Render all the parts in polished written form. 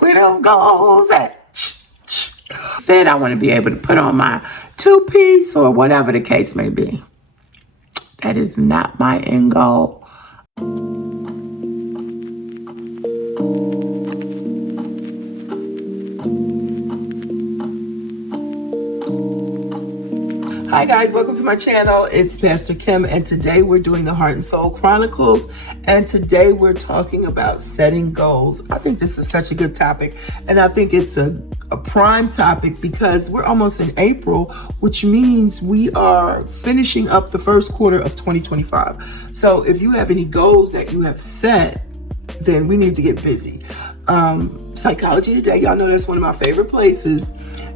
Where them goals at? Then I want to be able to put on my two-piece or whatever the case may be. That is not my end goal. Hi guys, welcome to my channel. It's Pastor Kim, and today we're doing the Heart and Soul Chronicles, and today we're talking about setting goals. I think this is such a good topic, and I think it's a prime topic because we're almost in April, which means we are finishing up the first quarter of 2025. So if you have any goals that you have set, then we need to get busy. Psychology Today, y'all know that's one of my favorite places.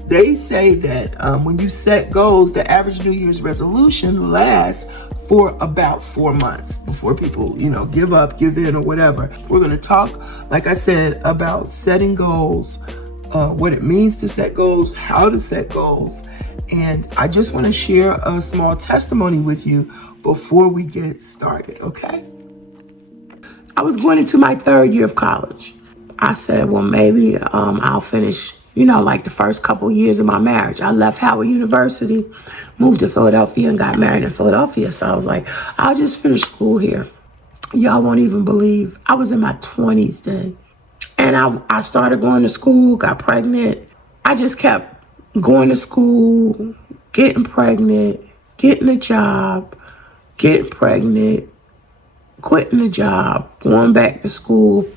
They say that when you set goals, the average New Year's resolution lasts for about 4 months before people, give up, give in, or whatever. We're going to talk, like I said, about setting goals, what it means to set goals, how to set goals. And I just want to share a small testimony with you before we get started, okay? I was going into my third year of college. I said, well, maybe I'll finish like the first couple years of my marriage. I left Howard University, moved to Philadelphia, and got married in Philadelphia. So I was like, I'll just finish school here. Y'all won't even believe. I was in my 20s then. And I started going to school, got pregnant. I just kept going to school, getting pregnant, getting a job, getting pregnant, quitting the job, going back to school.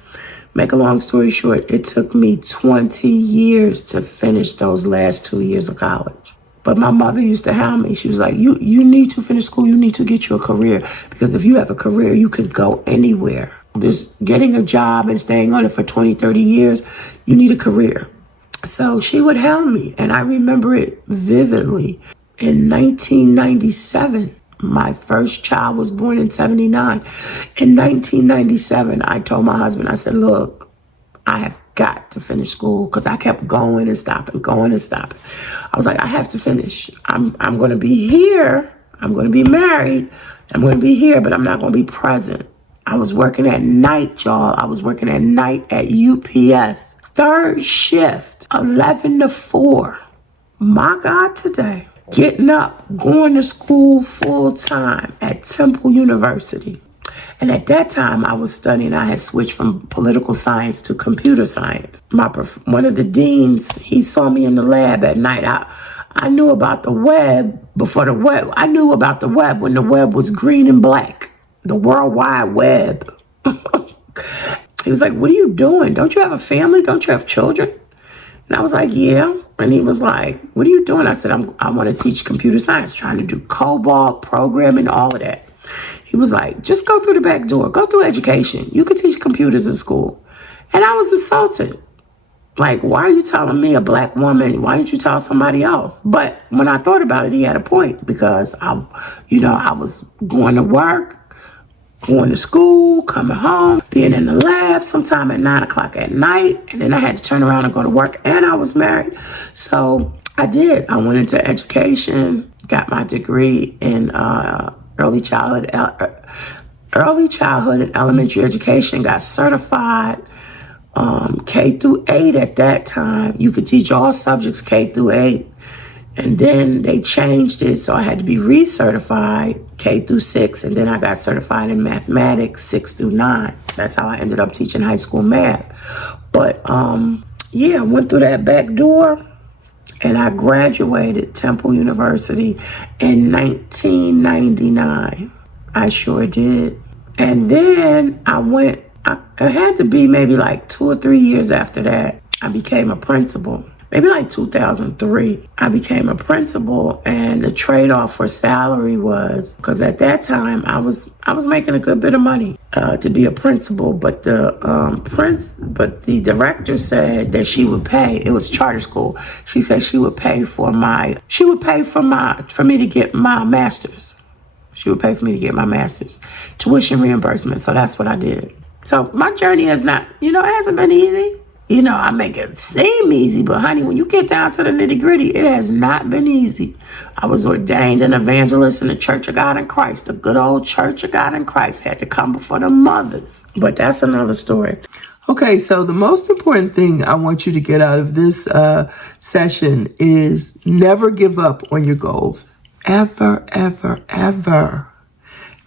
Make a long story short, it took me 20 years to finish those last 2 years of college. But my mother used to have me. She was like, you need to finish school. You need to get you a career. Because if you have a career, you could go anywhere. Just getting a job and staying on it for 20, 30 years, you need a career. So she would have me. And I remember it vividly. In 1997, my first child was born in 79. In 1997, I told my husband, I said, look, I have got to finish school because I kept going and stopping, going and stopping. I was like, I have to finish. I'm going to be here. I'm going to be married. I'm going to be here, but I'm not going to be present. I was working at night, y'all. I was working at night at UPS. Third shift, 11 to 4. My God, today. Getting up, going to school full time at Temple University. And at that time I was studying, I had switched from political science to computer science. One of the deans, he saw me in the lab at night. I knew about the web before the web. I knew about the web when the web was green and black, the World Wide Web. He was like, what are you doing? Don't you have a family? Don't you have children? And I was like, yeah. And he was like, what are you doing? I said, I want to teach computer science, trying to do COBOL, programming, all of that. He was like, just go through the back door. Go through education. You could teach computers in school. And I was insulted. Like, why are you telling me, a black woman? Why didn't you tell somebody else? But when I thought about it, he had a point because I was going to work, going to school, coming home, being in the lab sometime at 9 o'clock at night. And then I had to turn around and go to work, and I was married. So I did. I went into education, got my degree in early childhood and elementary education, got certified K through 8 at that time. You could teach all subjects K through 8. And then they changed it, so I had to be recertified K through 6, and then I got certified in mathematics 6 through 9. That's how I ended up teaching high school math. But I went through that back door, and I graduated Temple University in 1999. I sure did. And then it had to be maybe like 2 or 3 years after that, I became a principal. Maybe like 2003, I became a principal, and the trade-off for salary was, because at that time I was making a good bit of money to be a principal, but the director said that she would pay. It was charter school. She said she would pay for me to get my master's. She would pay for me to get my master's tuition reimbursement. So that's what I did. So my journey has not, it hasn't been easy. I make it seem easy, but honey, when you get down to the nitty gritty, it has not been easy. I was ordained an evangelist in the Church of God in Christ. The good old Church of God in Christ had to come before the mothers. But that's another story. Okay, so the most important thing I want you to get out of this session is never give up on your goals. Ever, ever, ever.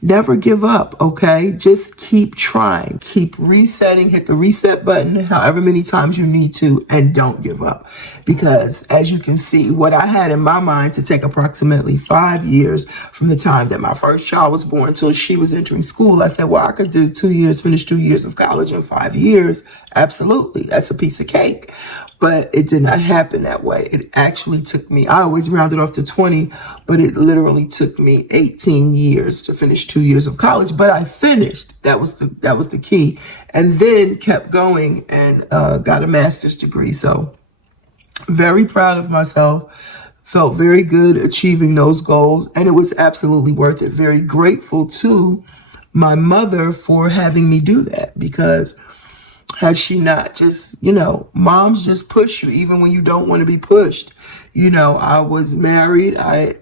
Never give up, okay? Just keep trying. Keep resetting. Hit the reset button however many times you need to, and don't give up. Because as you can see, what I had in my mind to take approximately 5 years from the time that my first child was born till she was entering school, I said, well, I could do 2 years, finish 2 years of college in 5 years. Absolutely. That's a piece of cake. But it did not happen that way. It actually took me, I always rounded off to 20, but it literally took me 18 years to finish 2 years of college. But I finished. That was the key. And then kept going and got a master's degree. So very proud of myself. Felt very good achieving those goals. And it was absolutely worth it. Very grateful to my mother for having me do that, because has she not just, moms just push you even when you don't want to be pushed. I was married. I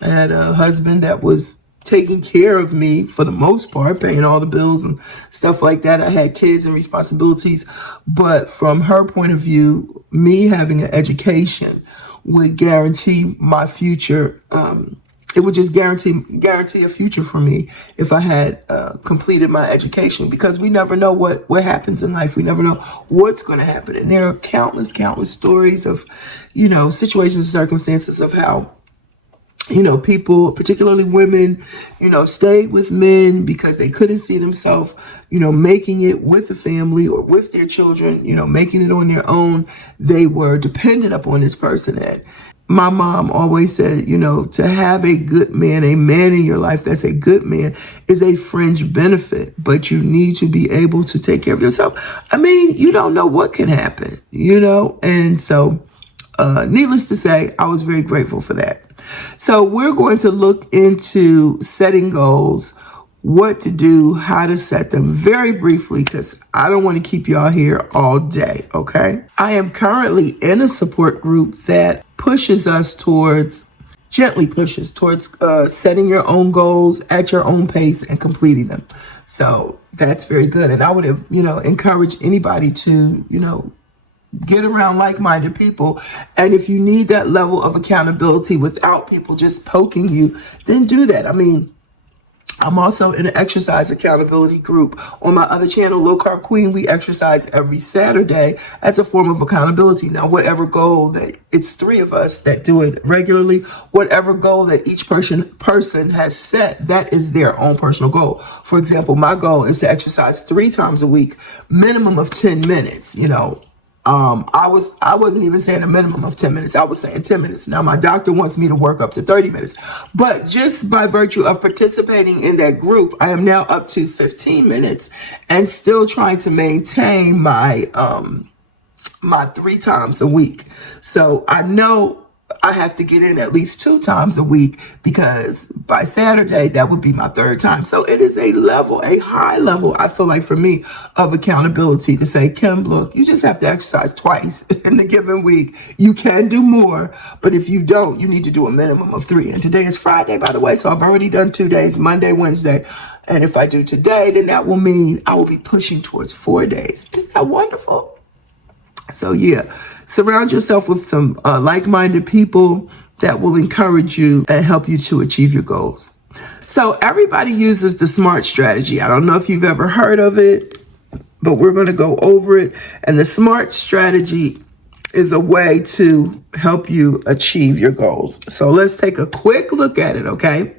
had a husband that was taking care of me for the most part, paying all the bills and stuff like that. I had kids and responsibilities. But from her point of view, me having an education would guarantee my future. It would just guarantee a future for me if I had completed my education, because we never know what happens in life. We never know what's going to happen. And there are countless stories of, situations and circumstances of how, people, particularly women, stayed with men because they couldn't see themselves, making it with a family or with their children, making it on their own. They were dependent upon this person. And my mom always said, to have a good man, a man in your life that's a good man, is a fringe benefit, but you need to be able to take care of yourself. I mean, you don't know what can happen, and so needless to say, I was very grateful for that. So we're going to look into setting goals, what to do, how to set them very briefly, because I don't want to keep y'all here all day, okay? I am currently in a support group that gently pushes towards setting your own goals at your own pace and completing them. So that's very good. And I would have, encourage anybody to, get around like-minded people. And if you need that level of accountability without people just poking you, then do that. I mean, I'm also in an exercise accountability group on my other channel, Low Carb Queen. We exercise every Saturday as a form of accountability. Now, whatever goal that, it's 3 of us that do it regularly, whatever goal that each person has set, that is their own personal goal. For example, my goal is to exercise 3 times a week, minimum of 10 minutes, I wasn't even saying a minimum of 10 minutes. I was saying 10 minutes. Now my doctor wants me to work up to 30 minutes, but just by virtue of participating in that group, I am now up to 15 minutes and still trying to maintain my 3 times a week. So I know I have to get in at least 2 times a week, because by Saturday, that would be my 3rd time. So it is a high level, I feel like, for me, of accountability to say, Kim, look, you just have to exercise twice in the given week. You can do more, but if you don't, you need to do a minimum of 3. And today is Friday, by the way, so I've already done 2 days, Monday, Wednesday. And if I do today, then that will mean I will be pushing towards 4 days. Isn't that wonderful? So yeah, surround yourself with some like-minded people that will encourage you and help you to achieve your goals. So everybody uses the SMART strategy. I don't know if you've ever heard of it, but we're going to go over it. And the SMART strategy is a way to help you achieve your goals. So let's take a quick look at it, okay?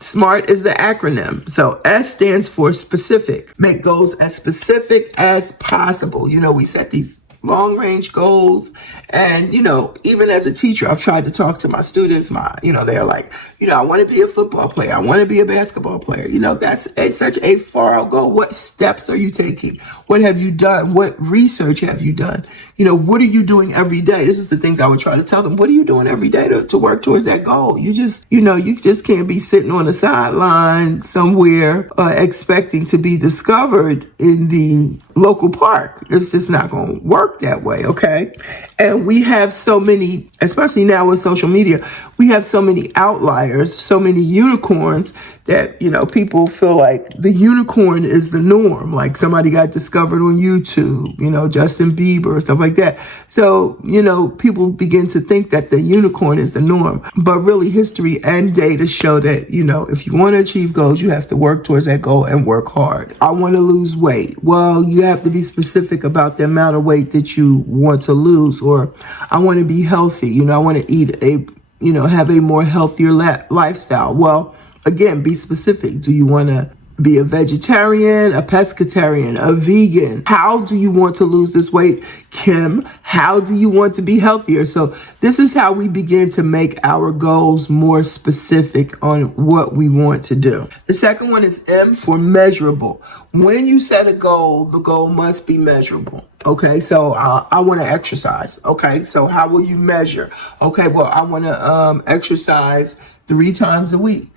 SMART is the acronym. So S stands for specific. Make goals as specific as possible. We set these long-range goals. And, even as a teacher, I've tried to talk to my students, they're like, I want to be a football player. I want to be a basketball player. That's such a far out goal. What steps are you taking? What have you done? What research have you done? What are you doing every day? This is the things I would try to tell them. What are you doing every day to work towards that goal? You just, you just can't be sitting on the sideline somewhere expecting to be discovered in the local park. It's just not going to work that way, okay? And we have so many, especially now with social media, we have so many outliers, so many unicorns that, you know, people feel like the unicorn is the norm. Like somebody got discovered on YouTube, you know, Justin Bieber, stuff like that. So, you know, people begin to think that the unicorn is the norm. But really, history and data show that, you know, if you want to achieve goals, you have to work towards that goal and work hard. I want to lose weight. Well, you have to be specific about the amount of weight that you want to lose. Or I want to be healthy. You know, I want to eat have a more healthier lifestyle. Well, again, be specific. Do you want to be a vegetarian, a pescatarian, a vegan? How do you want to lose this weight, Kim? How do you want to be healthier? So this is how we begin to make our goals more specific on what we want to do. The second one is M for measurable. When you set a goal, the goal must be measurable. Okay, so I want to exercise. Okay, so how will you measure? Okay, well, I want to exercise 3 times a week.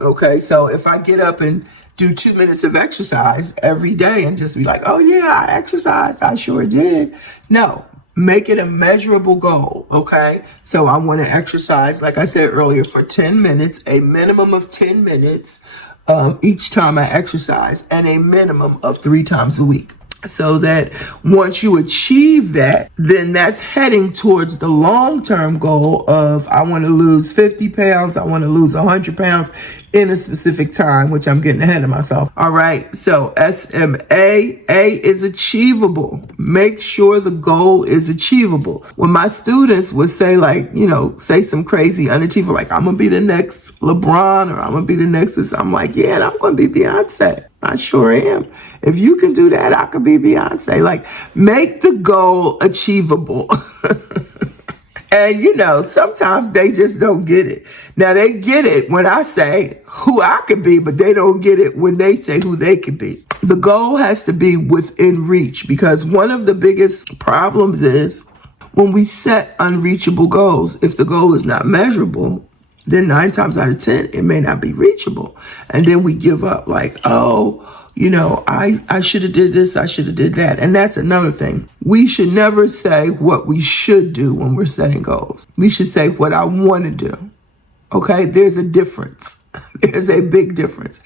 Okay, so if I get up and do 2 minutes of exercise every day and just be like, oh yeah, I exercised, I sure did. No, make it a measurable goal, okay? So I want to exercise, like I said earlier, for 10 minutes, a minimum of 10 minutes each time I exercise, and a minimum of 3 times a week. So that once you achieve that, then that's heading towards the long-term goal of I want to lose 50 pounds, I want to lose 100 pounds in a specific time, which I'm getting ahead of myself. All right, so S.M.A.R.T is achievable. Make sure the goal is achievable. When my students would say say some crazy unachievable, like I'm going to be the next LeBron or I'm going to be the next this, I'm like, yeah, and I'm going to be Beyonce. I sure am. If you can do that, I could be Beyonce. Like, make the goal achievable. And, sometimes they just don't get it. Now, they get it when I say who I could be, but they don't get it when they say who they could be. The goal has to be within reach, because one of the biggest problems is when we set unreachable goals, if the goal is not measurable, then 9 times out of 10, it may not be reachable. And then we give up like, I should have did this, I should have did that. And that's another thing. We should never say what we should do when we're setting goals. We should say what I want to do. Okay, there's a difference. There's a big difference.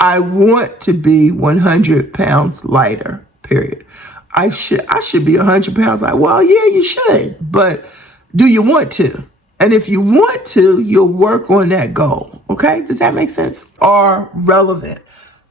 I want to be 100 pounds lighter, period. I should be 100 pounds lighter. Well, yeah, you should. But do you want to? And if you want to, you'll work on that goal. Okay? Does that make sense? Are relevant.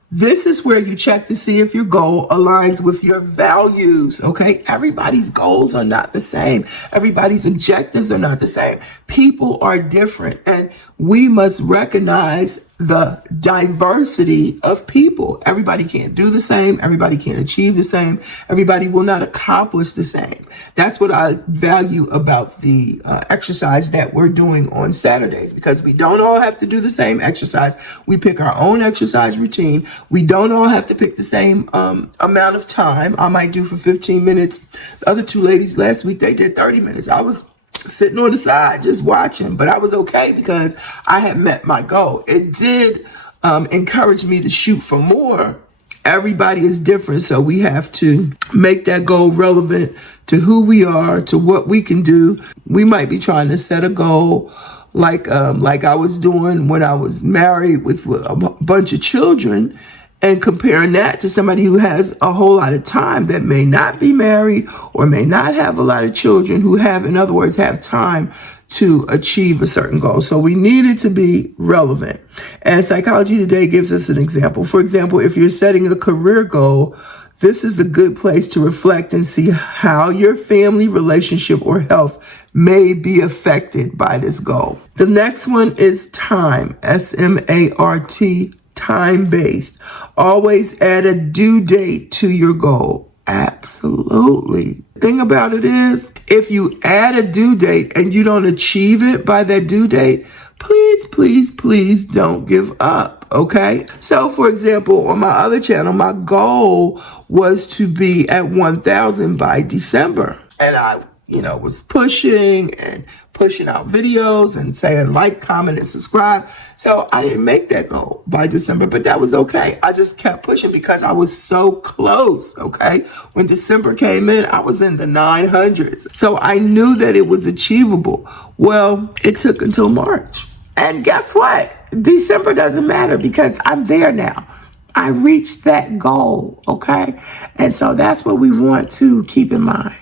This is where you check to see if your goal aligns with your values, okay? Everybody's goals are not the same. Everybody's objectives are not the same. People are different, and we must recognize the diversity of people. Everybody can't do the same. Everybody can't achieve the same. Everybody will not accomplish the same. That's what I value about the exercise that we're doing on Saturdays, because we don't all have to do the same exercise. We pick our own exercise routine. We don't all have to pick the same amount of time. I might do for 15 minutes. The other 2 ladies last week, they did 30 minutes. I was sitting on the side just watching, but I was okay because I had met my goal. It did encourage me to shoot for more. Everybody is different, so we have to make that goal relevant to who we are, to what we can do. We might be trying to set a goal like I was doing when I was married with a bunch of children, and comparing that to somebody who has a whole lot of time that may not be married or may not have a lot of children, who have, in other words, have time to achieve a certain goal. So we need it to be relevant. And Psychology Today gives us an example. For example, if you're setting a career goal, this is a good place to reflect and see how your family, relationship, or health may be affected by this goal. The next one is time, S.M.A.R.T, time-based. Always add a due date to your goal. Absolutely. The thing about it is, if you add a due date and you don't achieve it by that due date, please don't give up, okay? So, for example, on my other channel, my goal was to be at 1,000 by December. And I was pushing out videos and saying like, comment, and subscribe. So I didn't make that goal by December, but that was okay. I just kept pushing because I was so close, okay? When December came in, I was in the 900s. So I knew that it was achievable. Well, it took until March. And guess what? December doesn't matter because I'm there now. I reached that goal, okay? And so that's what we want to keep in mind.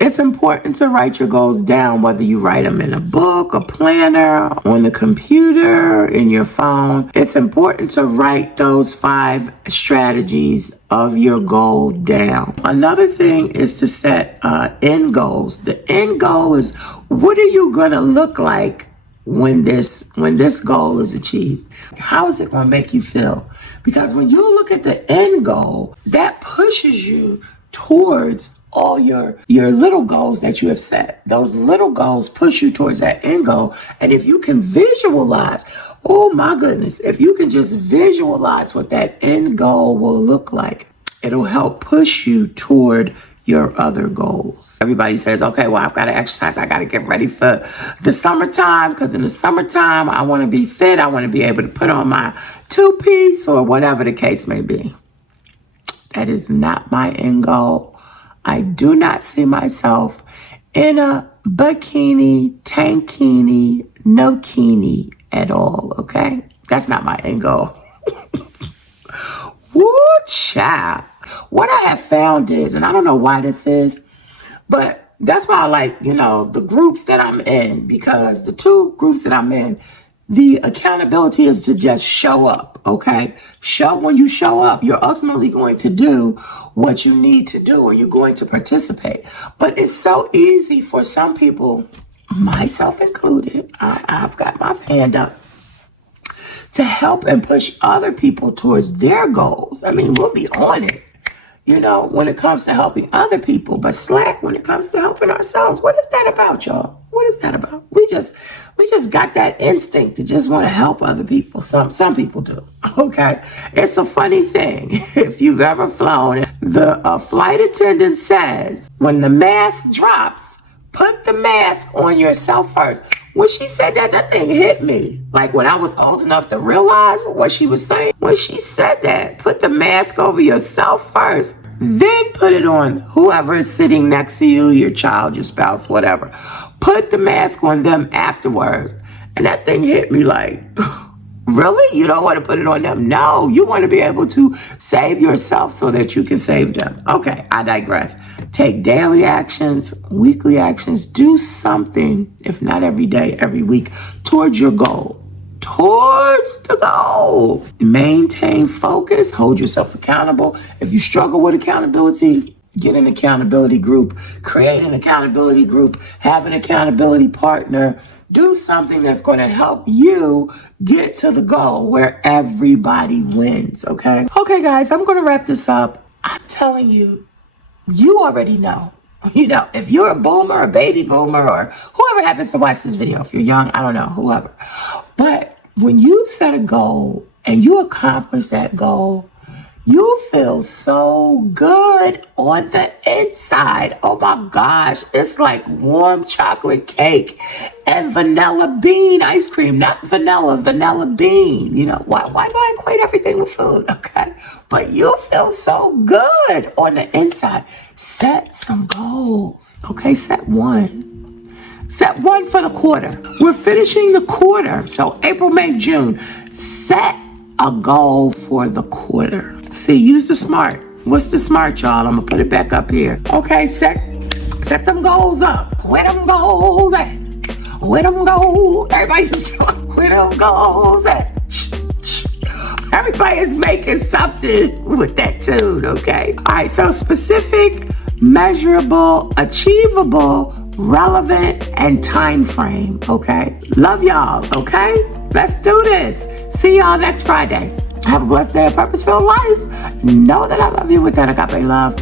It's important to write your goals down, whether you write them in a book, a planner, on the computer, in your phone. It's important to write those 5 strategies of your goal down. Another thing is to set end goals. The end goal is, what are you gonna look like when this goal is achieved? How is it gonna make you feel? Because when you look at the end goal, that pushes you towards all your little goals that you have set. Those little goals push you towards that end goal. And if you can visualize, oh my goodness, if you can just visualize what that end goal will look like, it'll help push you toward your other goals. Everybody says, okay, well, I've got to exercise. I got to get ready for the summertime, because in the summertime, I want to be fit. I want to be able to put on my 2-piece or whatever the case may be. That is not my end goal. I do not see myself in a bikini, tankini, no-kini at all, okay? That's not my end goal. Woo, child. What I have found is, and I don't know why this is, but that's why I like, the groups that I'm in, because the 2 groups that I'm in, the accountability is to just show up, okay? When you show up, you're ultimately going to do what you need to do, or you're going to participate. But it's so easy for some people, myself included, I've got my hand up, to help and push other people towards their goals. I mean, we'll be on it, when it comes to helping other people, but slack when it comes to helping ourselves. What is that about, y'all? What is that about? We just got that instinct to just want to help other people. Some people do. Okay. It's a funny thing. If you've ever flown, the flight attendant says, when the mask drops, put the mask on yourself first. When she said that, that thing hit me. Like when I was old enough to realize what she was saying. When she said that, put the mask over yourself first, then put it on whoever is sitting next to you, your child, your spouse, whatever. Put the mask on them afterwards. And that thing hit me like, really? You don't want to put it on them? No, you want to be able to save yourself so that you can save them. Okay, I digress. Take daily actions, weekly actions. Do something, if not every day, every week, towards your goal. Towards the goal. Maintain focus. Hold yourself accountable. If you struggle with accountability, get an accountability group. Create an accountability group. Have an accountability partner. Do something that's going to help you get to the goal where everybody wins, okay? Okay, guys, I'm going to wrap this up. I'm telling you, you already know. If you're a boomer, a baby boomer, or whoever happens to watch this video, if you're young, I don't know, whoever. But when you set a goal and you accomplish that goal, you feel so good on the inside. Oh my gosh, it's like warm chocolate cake and vanilla bean ice cream. Not vanilla bean. Why do I equate everything with food? Okay. But you feel so good on the inside. Set some goals. Okay, set one. Set one for the quarter. We're finishing the quarter. So April, May, June. Set a goal for the quarter. See, use the SMART. What's the SMART, y'all? I'm gonna put it back up here. Okay, set them goals up. Where them goals at? Where them goals? Everybody's where them goals at? Everybody is making something with that tune, okay? All right, so specific, measurable, achievable, relevant, and time frame, okay? Love y'all, okay? Let's do this. See y'all next Friday. Have a blessed day, a purpose-filled life. Know that I love you with that agape love.